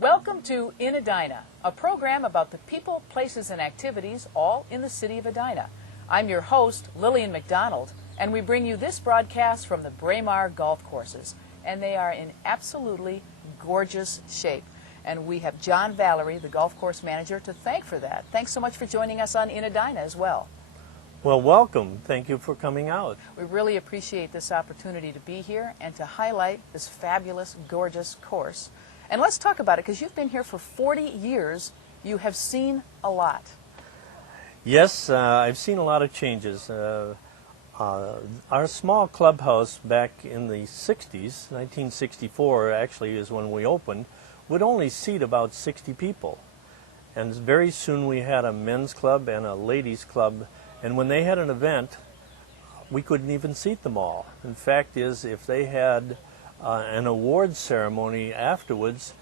Welcome to In Edina, a program about the people, places, and activities all in the city of Edina. I'm your host, Lillian McDonald, and we bring you this broadcast from the Braemar golf courses, and they are in absolutely gorgeous shape. And we have John Valerie, the golf course manager, to thank for that. Thanks so much for joining us on In Edina as well. Well, welcome. Thank you for coming out. We really appreciate this opportunity to be here and to highlight this fabulous, gorgeous course. And let's talk about it, because you've been here for 40 years. You have seen a lot. Yes, I've seen a lot of changes. Our small clubhouse back in the 60s, 1964 actually is when we opened, would only seat about 60 people. And very soon we had a men's club and a ladies club. And when they had an event, we couldn't even seat them all. In fact is, if they had an awards ceremony afterwards,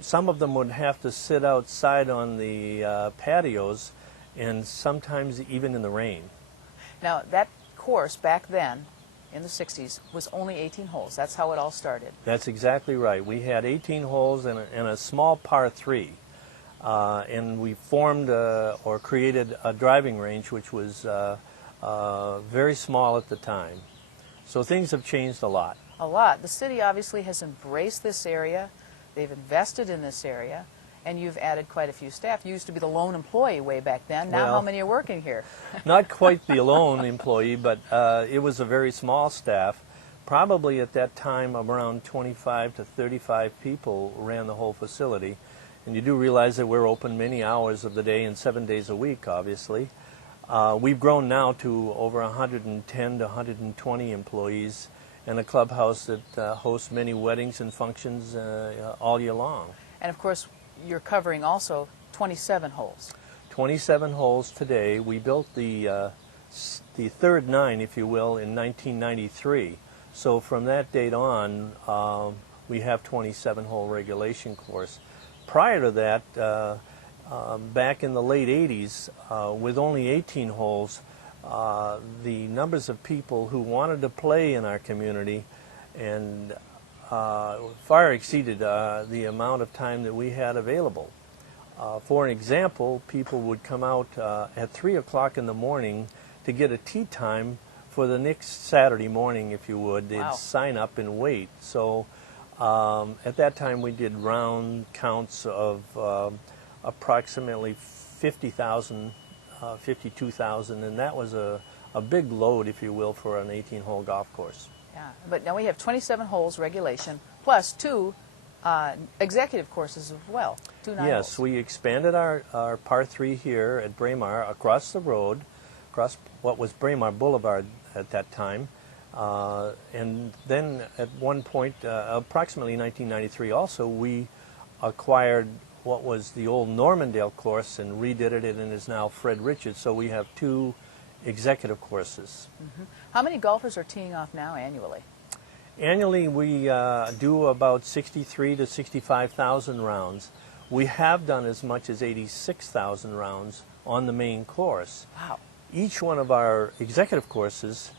some of them would have to sit outside on the patios, and sometimes even in the rain. Now, that course back then, in the 60s, was only 18 holes. That's how it all started. That's exactly right. We had 18 holes and a small par 3. And we formed or created a driving range, which was very small at the time. So things have changed a lot. A lot. The city obviously has embraced this area. They've invested in this area, and you've added quite a few staff. You used to be the lone employee way back then. Now, how many are working here? Not quite the lone employee, but it was a very small staff. Probably at that time around 25 to 35 people ran the whole facility. And you do realize that we're open many hours of the day and 7 days a week, obviously. We've grown now to over 110 to 120 employees, and a clubhouse that hosts many weddings and functions all year long. And of course, you're covering also 27 holes. 27 holes today. We built the third 9, if you will, in 1993. So from that date on, we have 27-hole regulation course. Prior to that, back in the late 80s, with only 18 holes, the numbers of people who wanted to play in our community and far exceeded the amount of time that we had available. For an example, people would come out at 3 o'clock in the morning to get a tee time for the next Saturday morning, if you would. They'd sign up and wait. So at that time we did round counts of approximately 50,000, 52,000, and that was a big load, if you will, for an 18-hole golf course. Yeah, but now we have 27 holes regulation, plus 2 executive courses as well, 2 9 Yes, holes. we expanded our par 3 here at Braemar across the road, across what was Braemar Boulevard at that time. And then at one point, approximately 1993 also, we acquired what was the old Normandale course and redid it, and is now Fred Richards. So we have 2 executive courses. Mm-hmm. How many golfers are teeing off now annually? Annually, we do about 63 to 65,000 rounds. We have done as much as 86,000 rounds on the main course. Wow. Each one of our executive courses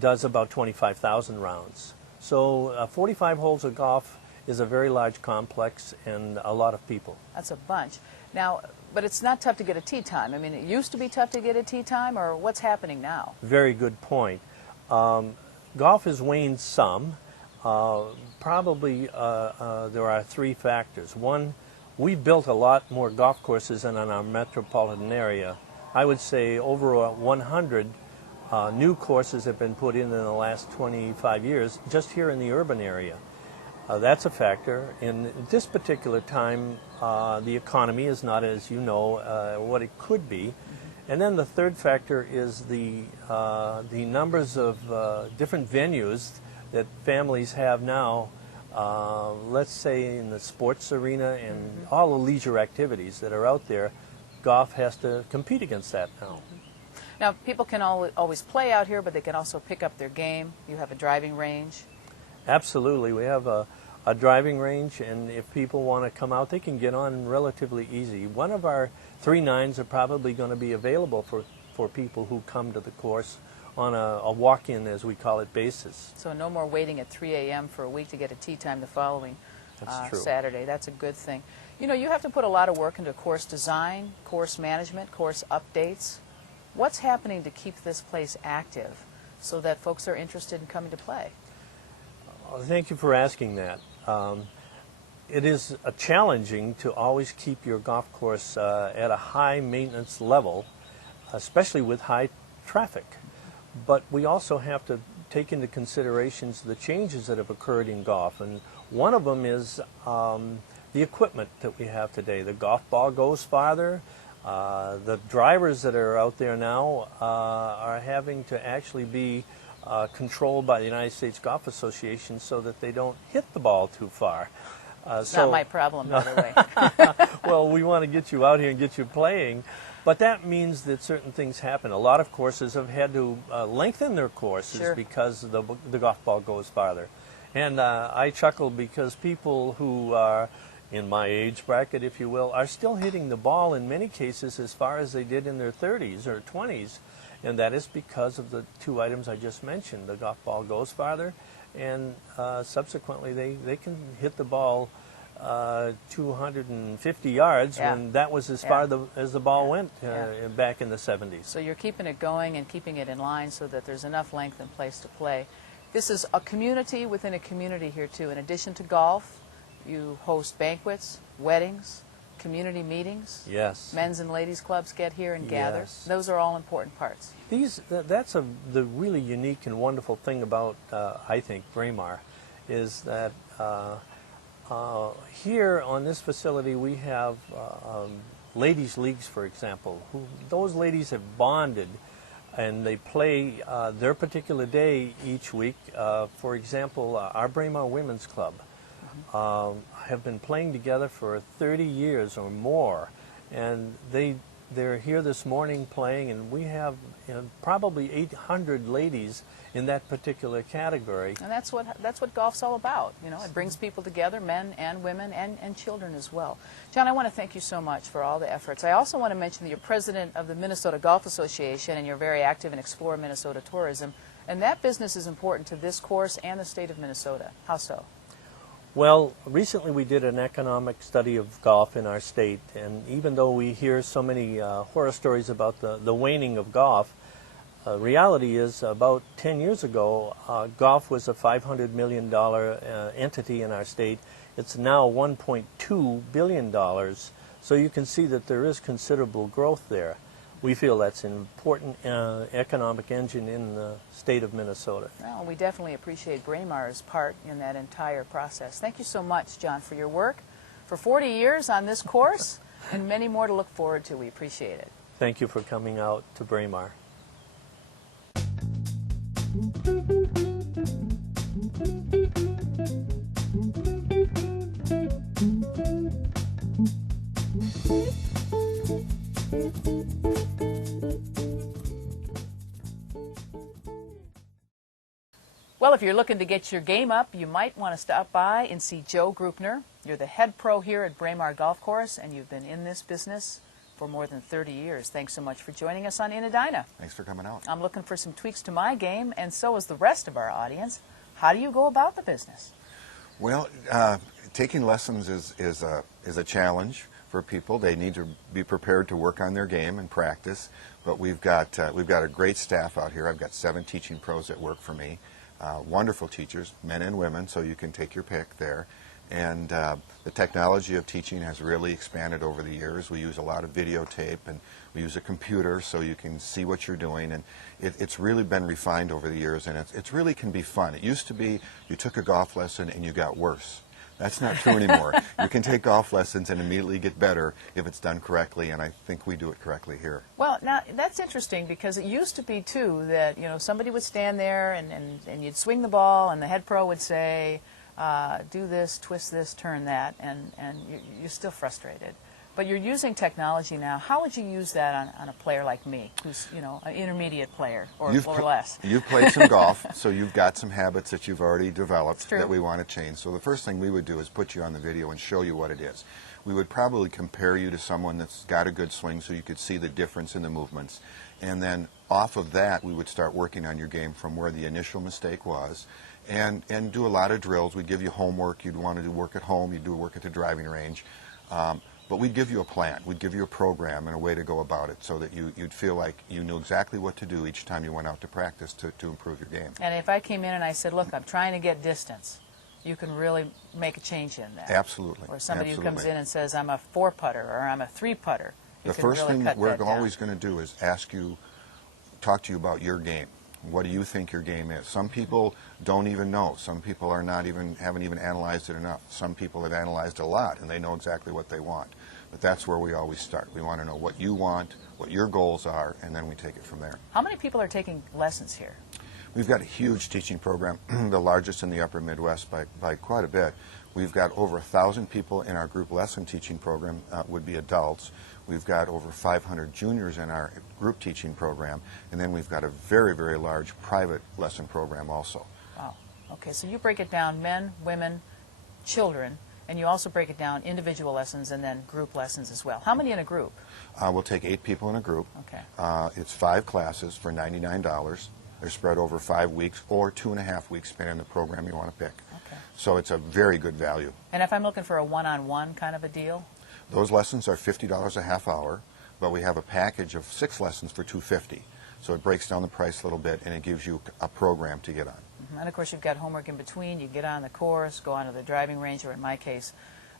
does about 25,000 rounds. So 45 holes of golf is a very large complex and a lot of people. That's a bunch. Now, but it's not tough to get a tee time. I mean, it used to be tough to get a tee time, or what's happening now? Very good point. Golf has waned some. Probably there are 3 factors. One, we built a lot more golf courses than in our metropolitan area. I would say over 100 new courses have been put in the last 25 years just here in the urban area. That's a factor. In this particular time, the economy is not, as you know, what it could be. And then the third factor is the numbers of different venues that families have now let's say in the sports arena and all the leisure activities that are out there, golf has to compete against that now. Now, people can always play out here, but they can also pick up their game. You have a driving range. Absolutely. We have a driving range, and if people want to come out, they can get on relatively easy. One of our 3 nines are probably going to be available for people who come to the course on a walk-in, as we call it, basis. So no more waiting at 3 a.m. for a week to get a tee time the following Saturday. That's a good thing. You know, you have to put a lot of work into course design, course management, course updates. What's happening to keep this place active so that folks are interested in coming to play? Thank you for asking that. It is challenging to always keep your golf course at a high maintenance level, especially with high traffic. But we also have to take into considerations the changes that have occurred in golf, and one of them is the equipment that we have today. The golf ball goes farther. The drivers that are out there now are having to actually be controlled by the United States Golf Association so that they don't hit the ball too far. Not my problem, by the way. Well, we want to get you out here and get you playing, but that means that certain things happen. A lot of courses have had to lengthen their courses because the golf ball goes farther. And I chuckle because people who are in my age bracket, if you will, are still hitting the ball in many cases as far as they did in their 30s or 20s. And that is because of the 2 items I just mentioned. The golf ball goes farther, and subsequently they can hit the ball 250 yards when that was as far as the ball went back in the 70s. So you're keeping it going and keeping it in line so that there's enough length and place to play. This is a community within a community here, too. In addition to golf, you host banquets, weddings, community meetings. Yes. Men's and ladies' clubs get here and gather. Those are all important parts. That's the really unique and wonderful thing about, I think, Braemar, is that here on this facility we have ladies' leagues, for example. Those ladies have bonded, and they play their particular day each week. For example, our Braemar Women's Club have been playing together for 30 years or more, and they're here this morning playing, and we have probably 800 ladies in that particular category. And that's what golf's all about. You know, it brings people together, men and women and children as well. John, I want to thank you so much for all the efforts. I also want to mention that you're president of the Minnesota Golf Association, and you're very active in Explore Minnesota Tourism, and that business is important to this course and the state of Minnesota. How so? Well, recently we did an economic study of golf in our state, and even though we hear so many horror stories about the waning of golf, reality is about 10 years ago, golf was a $500 million entity in our state. It's now $1.2 billion, so you can see that there is considerable growth there. We feel that's an important economic engine in the state of Minnesota. Well, we definitely appreciate Braemar's part in that entire process. Thank you so much, John, for your work, for 40 years on this course, and many more to look forward to. We appreciate it. Thank you for coming out to Braemar. Well, if you're looking to get your game up, you might want to stop by and see Joe Gruepner. You're the head pro here at Braemar Golf Course, and you've been in this business for more than 30 years. Thanks so much for joining us on Edina. Thanks for coming out. I'm looking for some tweaks to my game, and so is the rest of our audience. How do you go about the business? Well, taking lessons is a challenge for people. They need to be prepared to work on their game and practice. But we've got a great staff out here. I've got 7 teaching pros that work for me. Wonderful teachers, men and women, so you can take your pick there. And the technology of teaching has really expanded over the years. We use a lot of videotape, and we use a computer so you can see what you're doing. And it's really been refined over the years, and it really can be fun. It used to be you took a golf lesson and you got worse. That's not true anymore. You can take golf lessons and immediately get better if it's done correctly, and I think we do it correctly here. Well, now, that's interesting because it used to be, too, that, you know, somebody would stand there and you'd swing the ball and the head pro would say, do this, twist this, turn that, and you're still frustrated. But you're using technology now. How would you use that on a player like me, who's, you know, an intermediate player or less? You've played some golf, so you've got some habits that you've already developed that we want to change. So the first thing we would do is put you on the video and show you what it is. We would probably compare you to someone that's got a good swing so you could see the difference in the movements. And then off of that, we would start working on your game from where the initial mistake was and do a lot of drills. We'd give you homework. You'd want to do work at home. You'd do work at the driving range. But we'd give you a plan. We'd give you a program and a way to go about it so that you'd feel like you knew exactly what to do each time you went out to practice to improve your game. And if I came in and I said, look, I'm trying to get distance, you can really make a change in that. Absolutely. Or somebody who comes in and says, I'm a 4-putter or I'm a 3-putter. The first thing that we're always going to do is talk to you about your game. What do you think your game is? Some people don't even know. Some people haven't even analyzed it enough. Some people have analyzed a lot and they know exactly what they want. But that's where we always start. We want to know what you want, what your goals are, and then we take it from there. How many people are taking lessons here? We've got a huge teaching program, the largest in the upper Midwest by quite a bit. We've got over 1,000 people in our group lesson teaching program, would be adults. We've got over 500 juniors in our group teaching program, and then we've got a very, very large private lesson program also. Wow. Okay, so you break it down men, women, children, and you also break it down individual lessons and then group lessons as well. How many in a group? We'll take 8 people in a group. Okay. It's 5 classes for $99. They're spread over 5 weeks or 2.5 weeks, depending on the program you want to pick. Okay. So it's a very good value. And if I'm looking for a one-on-one kind of a deal? Those lessons are $50 a half hour, but we have a package of 6 lessons for $250. So it breaks down the price a little bit, and it gives you a program to get on. And of course, you've got homework in between. You get on the course, go onto the driving range, or in my case,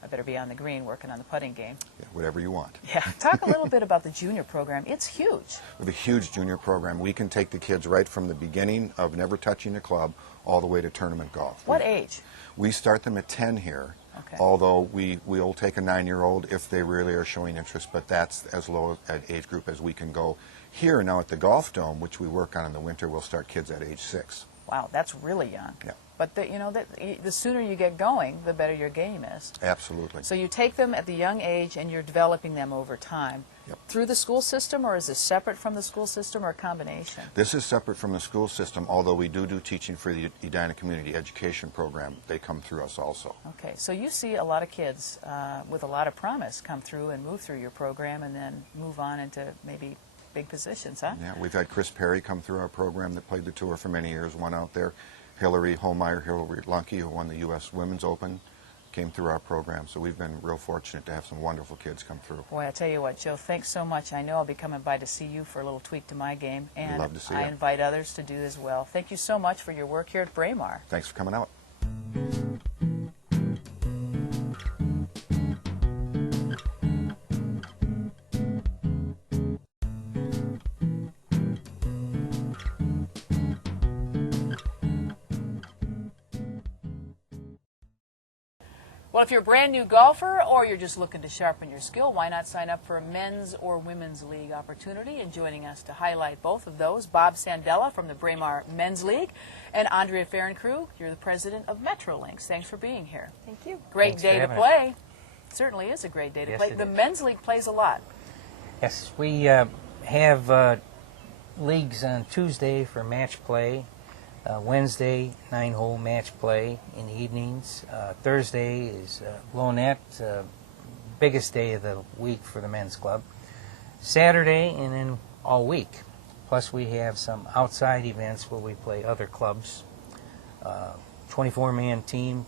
I better be on the green working on the putting game. Yeah, whatever you want. Yeah. Talk a little bit about the junior program. It's huge. We have a huge junior program. We can take the kids right from the beginning of never touching a club all the way to tournament golf. What age? We start them at 10 here. Okay. Although we'll take a 9-year-old if they really are showing interest, but that's as low an age group as we can go. Here now at the Golf Dome, which we work on in the winter, we'll start kids at age 6. Wow, that's really young. Yeah. But the sooner you get going, the better your game is. Absolutely. So you take them at the young age and you're developing them over time. Yep. Through the school system, or is this separate from the school system, or a combination? This is separate from the school system, although we do teaching for the Edina Community Education Program. They come through us also. Okay, so you see a lot of kids with a lot of promise come through and move through your program and then move on into maybe big positions, huh? Yeah, we've had Chris Perry come through our program that played the tour for many years, won out there. Hillary Lunke, who won the U.S. Women's Open, came through our program. So we've been real fortunate to have some wonderful kids come through. Boy, I tell you what, Joe, thanks so much. I know I'll be coming by to see you for a little tweak to my game, and love to see I you. invite others to do as well. Thank you so much for your work here at Braemar. Thanks for coming out. Well, if you're a brand new golfer or you're just looking to sharpen your skill, why not sign up for a men's or women's league opportunity? And joining us to highlight both of those, Bob Sandella from the Braemar Men's League and Andrea Ferencrew, you're the president of Metrolinx. Thanks for being here. Thank you. Great day to play. Certainly is a great day to play. The Men's League plays a lot. Yes, we have leagues on Tuesday for match play. Wednesday, 9-hole match play in the evenings. Thursday is Blownet, biggest day of the week for the men's club. Saturday, and then all week. Plus we have some outside events where we play other clubs. 24-man team,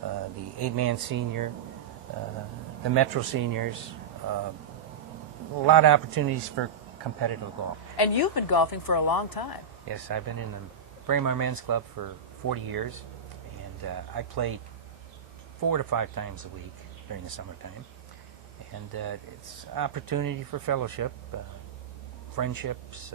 the 8-man senior, the Metro seniors. A lot of opportunities for competitive golf. And you've been golfing for a long time. Yes, I've been in the Braemar Men's Club for 40 years, and I play 4 to 5 times a week during the summertime. And it's opportunity for fellowship, friendships,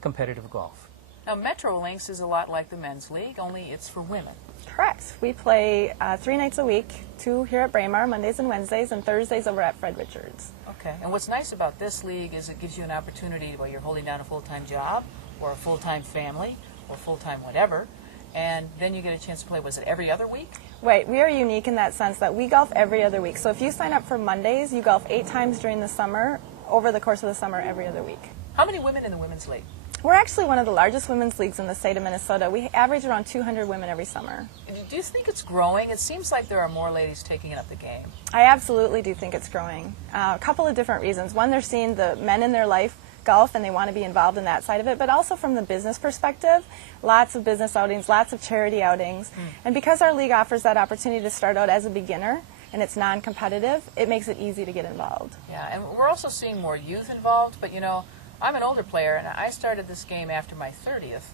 competitive golf. Now, Metrolinx is a lot like the Men's League, only it's for women. Correct. We play 3 nights a week, 2 here at Braemar, Mondays and Wednesdays, and Thursdays over at Fred Richards. Okay. And what's nice about this league is it gives you an opportunity while you're holding down a full-time job or a full-time family or full-time whatever, and then you get a chance to play, was it every other week? Right, we are unique in that sense that we golf every other week. So if you sign up for Mondays, you golf 8 times during the summer, over the course of the summer, every other week. How many women in the women's league? We're actually one of the largest women's leagues in the state of Minnesota. We average around 200 women every summer. Do you think it's growing? It seems like there are more ladies taking up the game. I absolutely do think it's growing. A couple of different reasons. One, they're seeing the men in their life golf and they want to be involved in that side of it, but also from the business perspective, lots of business outings, lots of charity outings. And because our league offers that opportunity to start out as a beginner and it's non-competitive, it makes it easy to get involved. Yeah, and we're also seeing more youth involved, but you know, I'm an older player, and I started this game after my 30th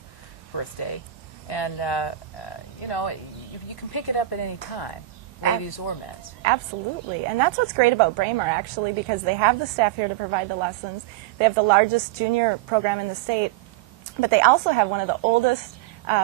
birthday, and you know, you can pick it up at any time, ladies or men's. Absolutely, and that's what's great about Braemar, actually, because they have the staff here to provide the lessons. They have the largest junior program in the state, but they also have one of the oldest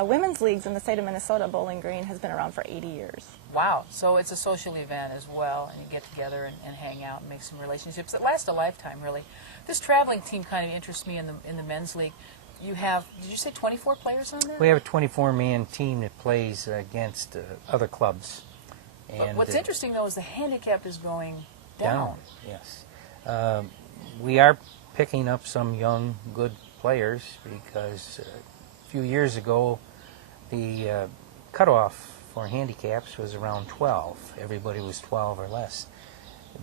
women's leagues in the state of Minnesota. Bowling Green has been around for 80 years. Wow, so it's a social event as well, and you get together and hang out and make some relationships that last a lifetime, really. This traveling team kind of interests me in the men's league. You have, did you say 24 players on there? We have a 24-man team that plays against other clubs. But what's interesting, though, is the handicap is going down. Yes. We are picking up some young, good players because a few years ago the cutoff for handicaps was around 12. Everybody was 12 or less.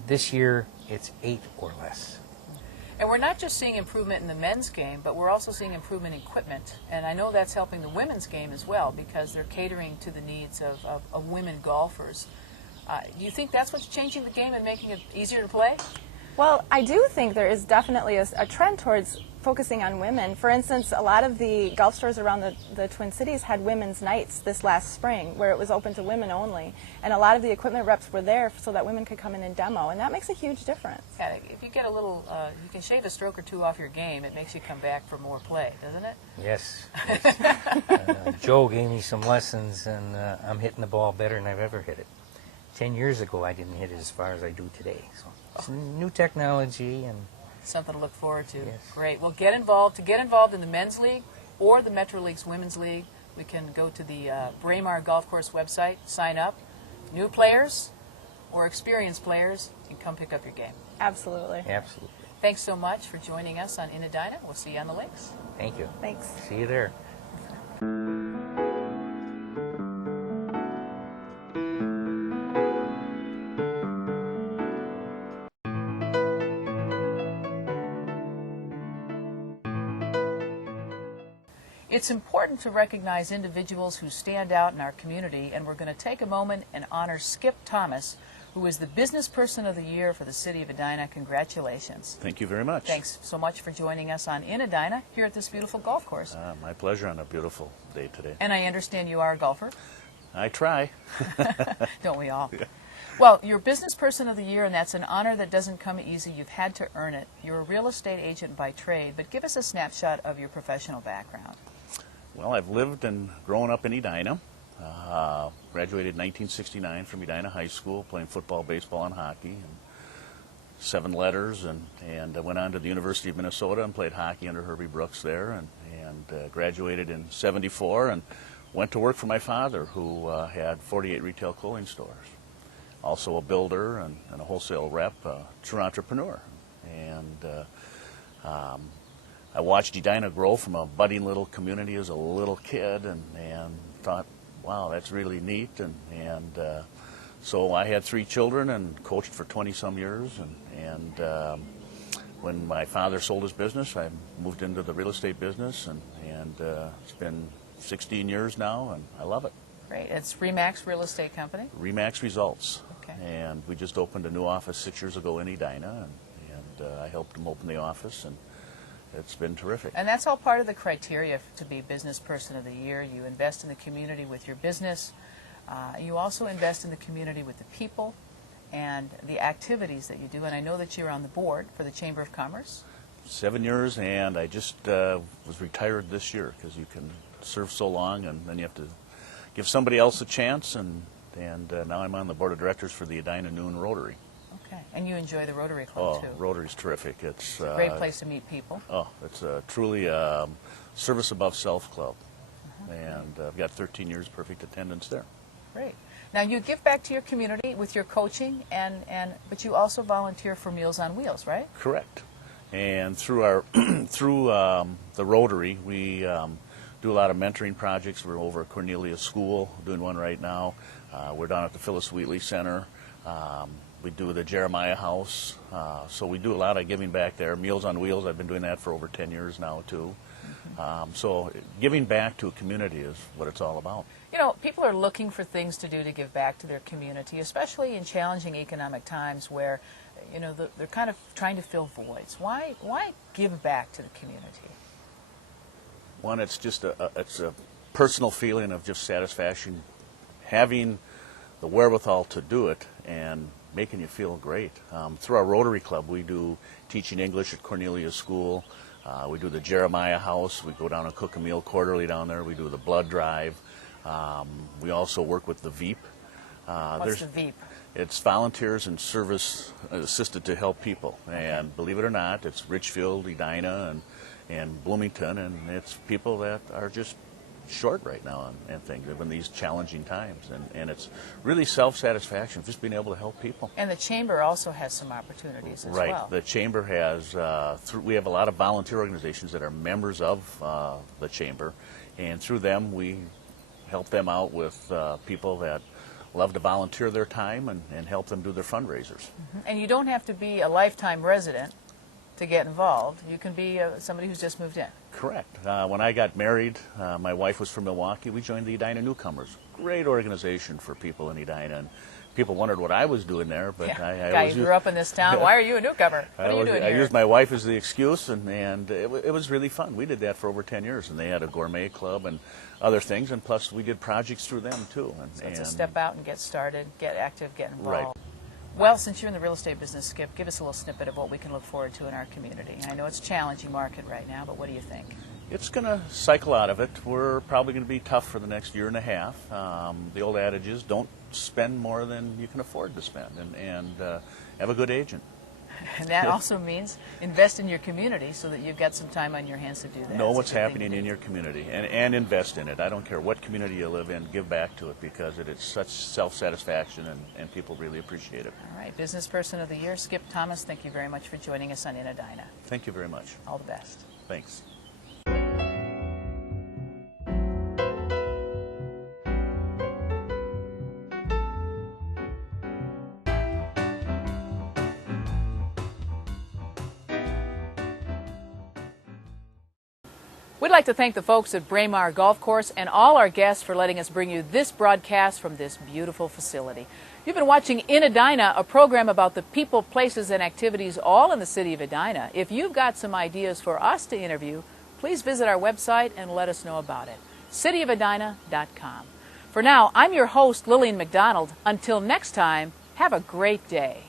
This year it's 8 or less. And we're not just seeing improvement in the men's game, but we're also seeing improvement in equipment. And I know that's helping the women's game as well because they're catering to the needs of women golfers. Do you think that's what's changing the game and making it easier to play? Well, I do think there is definitely a trend towards focusing on women. For instance, a lot of the golf stores around the Twin Cities had women's nights this last spring where it was open to women only. And a lot of the equipment reps were there so that women could come in and demo, and that makes a huge difference. Yeah, if you get a little, you can shave a stroke or two off your game, it makes you come back for more play, doesn't it? Yes. Joe gave me some lessons, and I'm hitting the ball better than I've ever hit it. 10 years ago, I didn't hit it as far as I do today. So it's new technology and something to look forward to. Yes. Great. Well, get involved. To get involved in the men's league or the Metro League's women's league, we can go to the Braemar Golf Course website, sign up. New players or experienced players can come pick up your game. Absolutely. absolutely. Thanks so much for joining us on Edina. We'll see you on the links. Thank you. Thanks. See you there. It's important to recognize individuals who stand out in our community, and we're going to take a moment and honor Skip Thomas, who is the Business Person of the Year for the City of Edina. Congratulations. Thank you very much. Thanks so much for joining us on In Edina here at this beautiful golf course. My pleasure on a beautiful day today. And I understand you are a golfer. I try. Don't we all? Yeah. Well, you're Business Person of the Year, and that's an honor that doesn't come easy. You've had to earn it. You're a real estate agent by trade, but give us a snapshot of your professional background. Well, I've lived and grown up in Edina. Graduated in 1969 from Edina High School, playing football, baseball, and hockey. And 7 letters, and I went on to the University of Minnesota and played hockey under Herbie Brooks there, and graduated in '74 and went to work for my father, who had 48 retail clothing stores. Also a builder and a wholesale rep, true entrepreneur. And I watched Edina grow from a budding little community as a little kid, and thought, wow, that's really neat. And so I had 3 children and coached for 20-some years. And when my father sold his business, I moved into the real estate business, and it's been 16 years now, and I love it. Great. It's Remax Real Estate Company. Remax Results. Okay. And we just opened a new office 6 years ago in Edina, and I helped them open the office, and it's been terrific. And that's all part of the criteria to be Business Person of the Year. You invest in the community with your business. You also invest in the community with the people and the activities that you do. And I know that you're on the board for the Chamber of Commerce. 7 years, and I just was retired this year, because you can serve so long, and then you have to give somebody else a chance. And now I'm on the board of directors for the Edina Noon Rotary. Okay. And you enjoy the Rotary Club, too. Rotary's terrific. It's a great place to meet people. Oh, it's truly service above self club. and I've got 13 years perfect attendance there. Great. Now you give back to your community with your coaching, but you also volunteer for Meals on Wheels, right? Correct. And through our the Rotary, we do a lot of mentoring projects. We're over at Cornelia School doing one right now. We're down at the Phyllis Wheatley Center. We do the Jeremiah House. So we do a lot of giving back there. Meals on Wheels, I've been doing that for over 10 years now too. So giving back to a community is what it's all about. You know, people are looking for things to do to give back to their community, especially in challenging economic times where, you know, they're kind of trying to fill voids. Why give back to the community? One, it's just it's a personal feeling of just satisfaction, having the wherewithal to do it and making you feel great. Through our Rotary Club, we do teaching English at Cornelia School. We do the Jeremiah House. We go down and cook a meal quarterly down there. We do the blood drive. We also work with the VEEP. What's the VEEP? It's Volunteers and Service Assisted to Help People. And believe it or not, it's Richfield, Edina, and Bloomington, and it's people that are just short right now and things in these challenging times. And it's really self-satisfaction, just being able to help people. And the Chamber also has some opportunities as well. Right. The Chamber has, we have a lot of volunteer organizations that are members of the Chamber, and through them we help them out with people that love to volunteer their time and help them do their fundraisers. And you don't have to be a lifetime resident to get involved. You can be somebody who's just moved in. Correct. When I got married, my wife was from Milwaukee. We joined the Edina Newcomers. Great organization for people in Edina. And people wondered what I was doing there, but I guy who grew up in this town. Why are you a newcomer? What are you doing here? I used my wife as the excuse, and it was really fun. We did that for over 10 years, and they had a gourmet club and other things, and plus we did projects through them too. So it's a step out and get started, get active, get involved. Right. Well, since you're in the real estate business, Skip, give us a little snippet of what we can look forward to in our community. I know it's a challenging market right now, but what do you think? It's going to cycle out of it. We're probably going to be tough for the next year and a half. The old adage is don't spend more than you can afford to spend, and have a good agent. And that also means invest in your community so that you've got some time on your hands to do that. Know what's happening in your community and invest in it. I don't care what community you live in, give back to it because it is such self-satisfaction and people really appreciate it. All right, Business Person of the Year, Skip Thomas, thank you very much for joining us on In Edina. Thank you very much. All the best. Thanks. We'd like to thank the folks at Braemar Golf Course and all our guests for letting us bring you this broadcast from this beautiful facility. You've been watching In Edina, a program about the people, places, and activities all in the city of Edina. If you've got some ideas for us to interview, please visit our website and let us know about it. cityofedina.com. For now, I'm your host, Lillian McDonald. Until next time, have a great day.